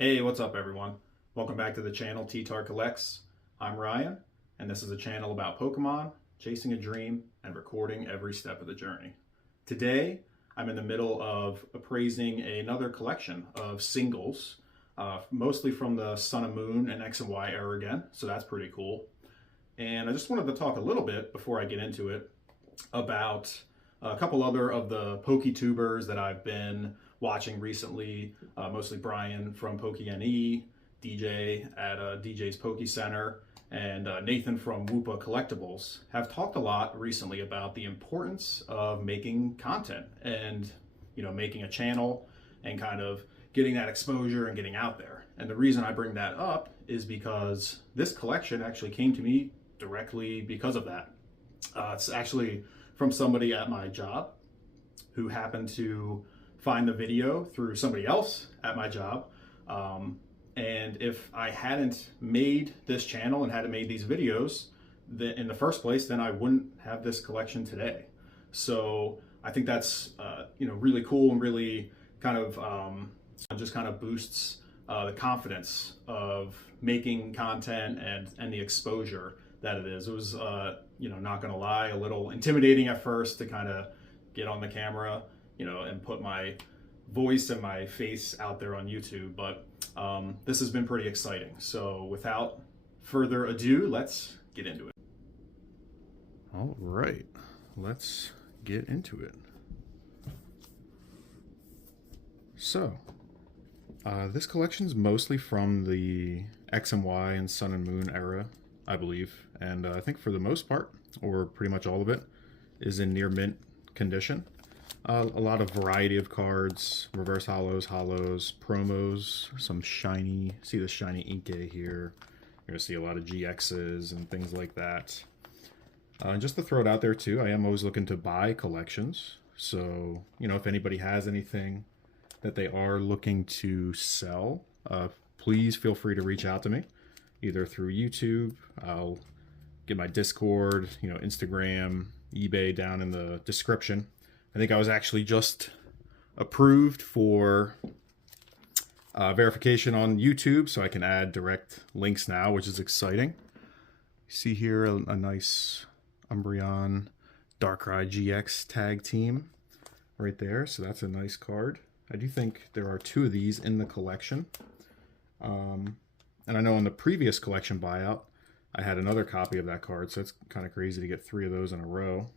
Hey, what's up, everyone? Welcome back to the channel T-Tar Collects. I'm Ryan, and this is a channel about Pokemon, chasing a dream, and recording every step of the journey. Today, I'm in the middle of appraising another collection of singles, mostly from the Sun and Moon and X and Y era again, so that's pretty cool. And I just wanted to talk a little bit before I get into it about a couple other of the PokeTubers that I've been watching recently, mostly Brian from PokeNE, DJ at DJ's Poke Center, and Nathan from Whoopa Collectibles have talked a lot recently about the importance of making content and making a channel and kind of getting that exposure and getting out there. And the reason I bring that up is because this collection actually came to me directly because of that. It's actually from somebody at my job who happened to find the video through somebody else at my job. And if I hadn't made this channel and hadn't made these videos in the first place, then I wouldn't have this collection today. So I think that's really cool and really kind of just kind of boosts the confidence of making content and the exposure that it is. It was not gonna lie, a little intimidating at first to kind of get on the camera, and put my voice and my face out there on YouTube, but this has been pretty exciting. So without further ado, let's get into it. All right, let's get into it. So, this collection's mostly from the X and Y and Sun and Moon era, I believe, and I think for the most part, or pretty much all of it, is in near mint condition. A lot of variety of cards, reverse holos, promos, some shiny, see the shiny Inkay here. You're gonna see a lot of GXs and things like that. And just to throw it out there too, I am always looking to buy collections. So, if anybody has anything that they are looking to sell, please feel free to reach out to me, either through YouTube. I'll get my Discord, Instagram, eBay down in the description. I think I was actually just approved for verification on YouTube, so I can add direct links now, which is exciting. You see here a nice Umbreon Darkrai GX tag team right there, so that's a nice card. I do think there are two of these in the collection. And I know on the previous collection buyout, I had another copy of that card, so it's kind of crazy to get three of those in a row.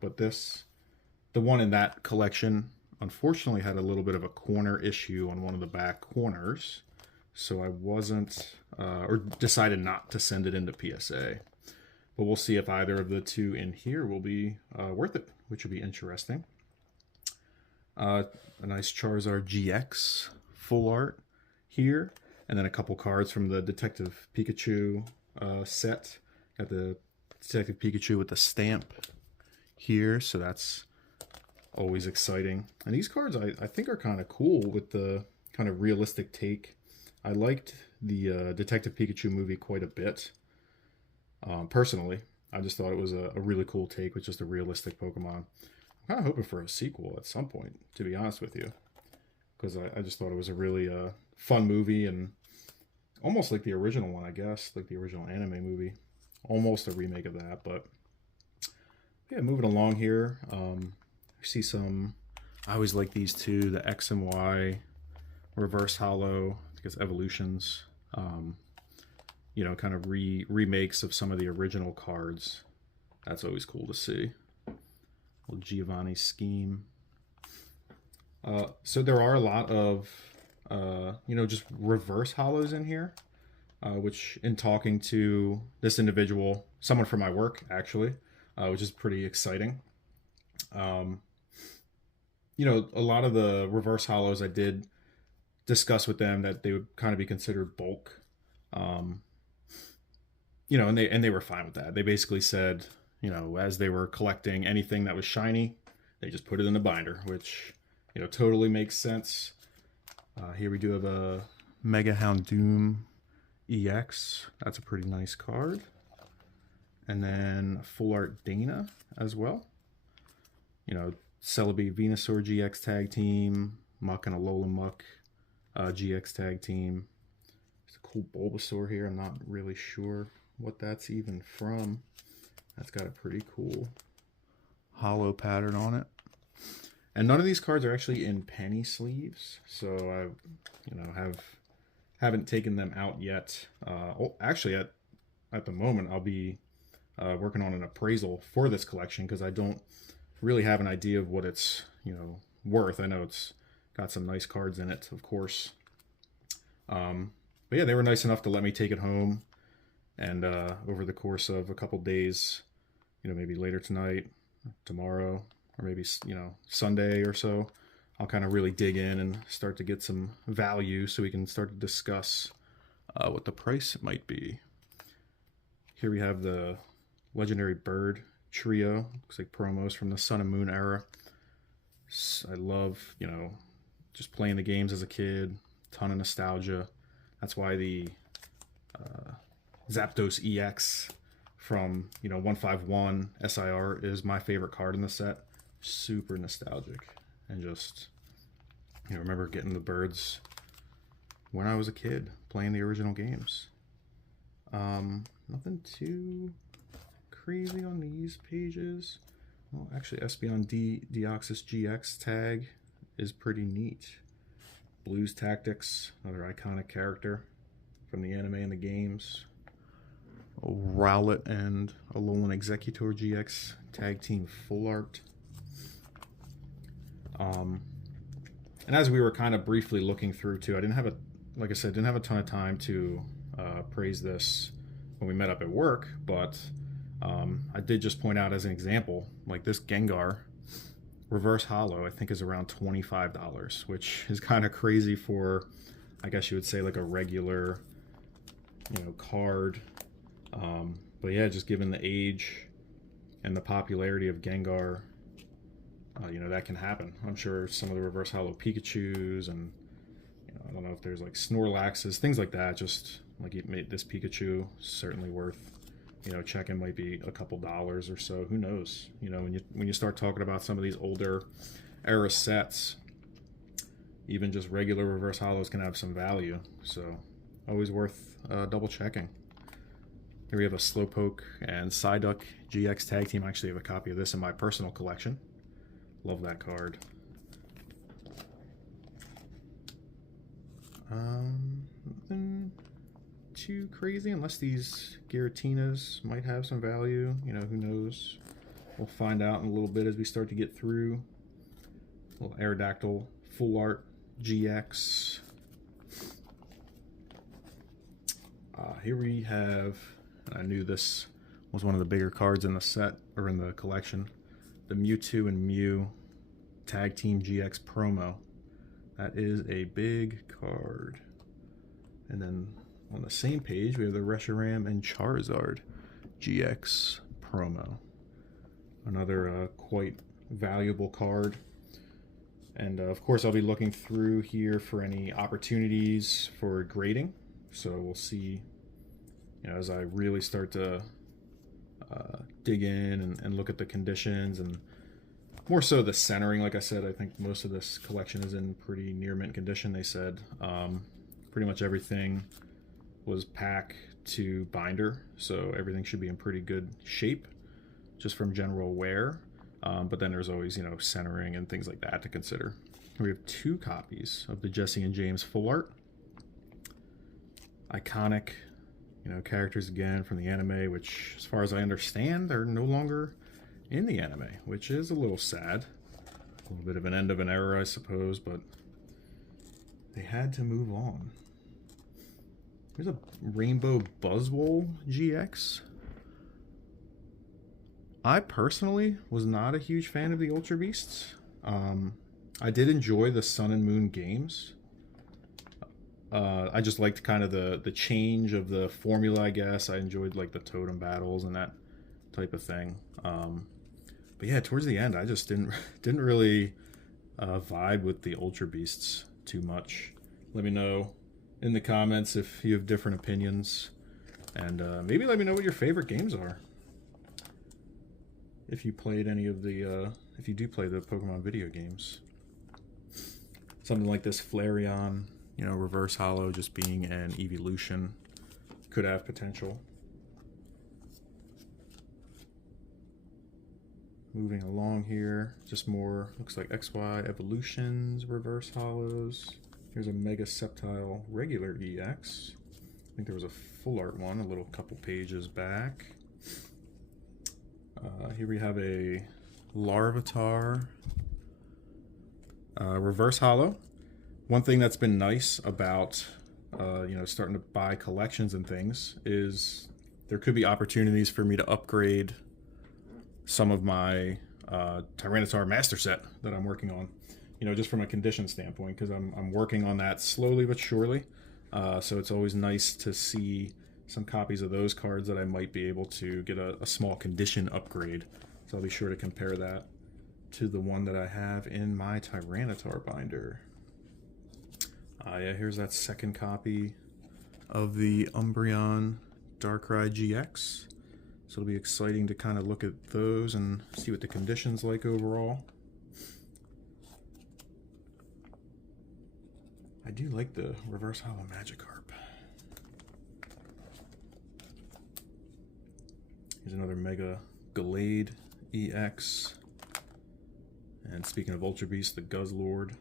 But the one in that collection, unfortunately, had a little bit of a corner issue on one of the back corners, so I wasn't, or decided not to send it into PSA. But we'll see if either of the two in here will be worth it, which would be interesting. A nice Charizard GX full art here, and then a couple cards from the Detective Pikachu set. Got the Detective Pikachu with the stamp here, so that's always exciting. And these cards I think are kind of cool with the kind of realistic take. I liked the Detective Pikachu movie quite a bit. Personally, I just thought it was a really cool take with just a realistic Pokemon. I'm kind of hoping for a sequel at some point, to be honest with you, because I just thought it was a really fun movie and almost like the original one, I guess, like the original anime movie. Almost a remake of that, but yeah, moving along here. I see some, I always like these two, the X and Y reverse holo, I guess evolutions, kind of remakes of some of the original cards. That's always cool to see. Little Giovanni scheme. So there are a lot of, just reverse holos in here, which in talking to this individual, someone from my work actually, which is pretty exciting. A lot of the reverse holos I did discuss with them that they would kind of be considered bulk. And they were fine with that. They basically said, as they were collecting anything that was shiny, they just put it in a binder, which, totally makes sense. Here we do have a Mega Houndoom EX. That's a pretty nice card. And then Full Art Dana as well. Celebi Venusaur GX tag team, Muck and Alola Muck GX Tag Team. There's a cool Bulbasaur here. I'm not really sure what that's even from. That's got a pretty cool hollow pattern on it. And none of these cards are actually in penny sleeves, so I haven't taken them out yet. Actually, at the moment, I'll be working on an appraisal for this collection because I don't really have an idea of what it's worth. I know it's got some nice cards in it, of course. But yeah, they were nice enough to let me take it home, and over the course of a couple days, maybe later tonight, tomorrow, or maybe Sunday or so, I'll kind of really dig in and start to get some value so we can start to discuss what the price might be. Here we have the Legendary Bird Trio. Looks like promos from the Sun and Moon era. I love, just playing the games as a kid. Ton of nostalgia. That's why the Zapdos EX from 151 SIR is my favorite card in the set. Super nostalgic, and just remember getting the birds when I was a kid playing the original games. Nothing too crazy on these pages. Well, actually, Espeon Deoxys GX tag is pretty neat. Blues Tactics, another iconic character from the anime and the games. Rowlet and Alolan Executor GX tag team full art. And as we were kind of briefly looking through too, I didn't have a ton of time to praise this when we met up at work, but I did just point out as an example, like this Gengar reverse holo, I think is around $25, which is kind of crazy for, I guess you would say, like a regular, card. But yeah, just given the age and the popularity of Gengar, that can happen. I'm sure some of the reverse holo Pikachus and I don't know if there's like Snorlaxes, things like that. Just like this Pikachu, certainly worth checking. Might be a couple dollars or so. Who knows? When you start talking about some of these older era sets, even just regular reverse holos can have some value. So always worth double checking. Here we have a Slowpoke and Psyduck GX tag team. I actually have a copy of this in my personal collection. Love that card. Nothing too crazy, unless these Giratinas might have some value. Who knows? We'll find out in a little bit as we start to get through. Little Aerodactyl Full Art GX. Here we have, I knew this was one of the bigger cards in the set, or in the collection, the Mewtwo and Mew Tag Team GX promo. That is a big card. And then on the same page, we have the Reshiram and Charizard GX promo. Another quite valuable card. And of course, I'll be looking through here for any opportunities for grading. So we'll see, as I really start to dig in and look at the conditions, and more so the centering. Like I said, I think most of this collection is in pretty near mint condition. They said pretty much everything was pack to binder, so everything should be in pretty good shape just from general wear. But then there's always, centering and things like that to consider. We have 2 copies of the Jesse and James full art. Iconic, characters again from the anime, which, as far as I understand, they're no longer in the anime, which is a little sad. A little bit of an end of an era, I suppose, but they had to move on. Here's a Rainbow Buzzwole GX. I personally was not a huge fan of the Ultra Beasts. I did enjoy the Sun and Moon games. I just liked kind of the change of the formula, I guess. I enjoyed like the totem battles and that type of thing. But yeah, towards the end, I just didn't really vibe with the Ultra Beasts too much. Let me know in the comments if you have different opinions, and maybe let me know what your favorite games are. If you played any of the, if you do play the Pokemon video games. Something like this Flareon you know, reverse holo just being an evolution could have potential. Moving along here, just more, looks like XY Evolutions, reverse holos. Here's a Mega Sceptile regular EX. I think there was a full art one a little couple pages back. Here we have a Larvitar reverse holo. One thing that's been nice about you know, starting to buy collections and things is there could be opportunities for me to upgrade some of my Tyranitar Master Set that I'm working on, you know, just from a condition standpoint, because I'm working on that slowly but surely. So it's always nice to see some copies of those cards that I might be able to get a small condition upgrade. So I'll be sure to compare that to the one that I have in my Tyranitar binder. Yeah, here's that second copy of the Umbreon Darkrai GX. So it'll be exciting to kind of look at those and see what the condition's like overall. I do like the reverse holo Magikarp. Here's another Mega Gallade EX. And speaking of Ultra Beast, the Guzzlord.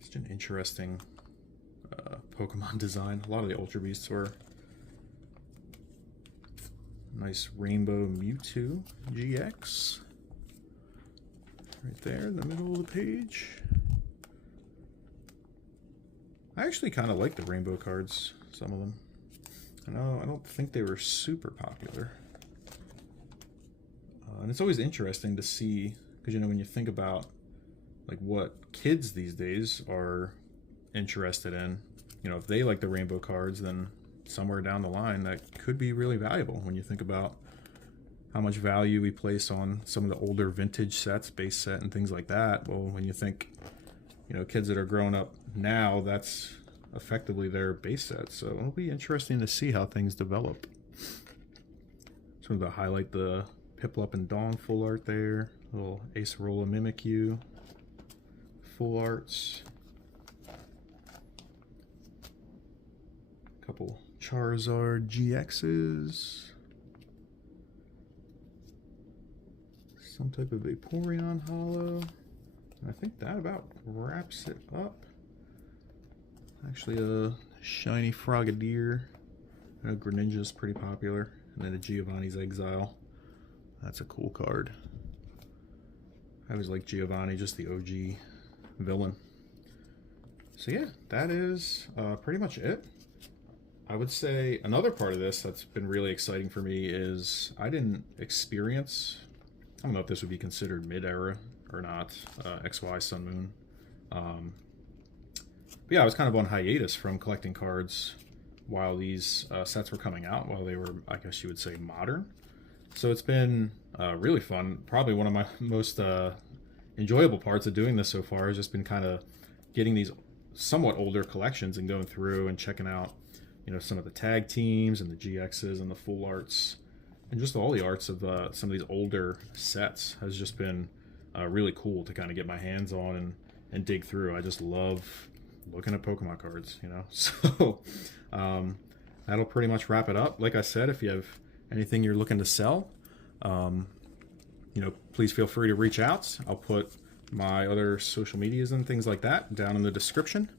Just an interesting Pokemon design. A lot of the Ultra Beasts were nice Rainbow Mewtwo GX. Right there in the middle of the page. I actually kind of like the rainbow cards, some of them. I don't think they were super popular. And it's always interesting to see, because you know, when you think about like what kids these days are interested in, you know, if they like the rainbow cards, then somewhere down the line that could be really valuable when you think about how much value we place on some of the older vintage sets, base set and things like that. Well, when you think, you know, kids that are growing up now, that's effectively their base set. So it'll be interesting to see how things develop. So to highlight the Piplup and Dawn full art there, little Acerola Mimikyu full arts, couple Charizard GXs, some type of Vaporeon holo. I think that about wraps it up. Actually, a shiny Frogadier. I know Greninja's pretty popular. And then a Giovanni's Exile. That's a cool card. I always like Giovanni, just the OG villain. So yeah, that is pretty much it. I would say another part of this that's been really exciting for me is I didn't experience, I don't know if this would be considered mid-era or not, XY Sun Moon. But yeah, I was kind of on hiatus from collecting cards while these sets were coming out, while they were, I guess you would say, modern. So it's been really fun. Probably one of my most enjoyable parts of doing this so far has just been kind of getting these somewhat older collections and going through and checking out, you know, some of the tag teams and the GXs and the full arts and just all the arts of some of these older sets has just been really cool to kind of get my hands on and dig through. I just love looking at Pokemon cards, you know. So that'll pretty much wrap it up. Like I said, if you have anything you're looking to sell, you know, please feel free to reach out. I'll put my other social medias and things like that down in the description.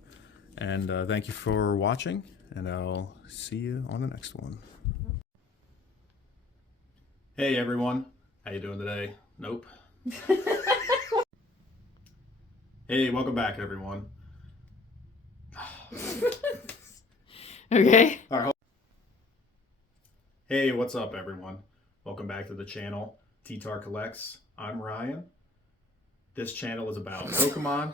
And thank you for watching, and I'll see you on the next one. Hey everyone, how you doing today? Nope. Hey, welcome back everyone. Okay. All right. Hey, what's up everyone? Welcome back to the channel, T-Tar Collects. I'm Ryan. This channel is about Pokemon.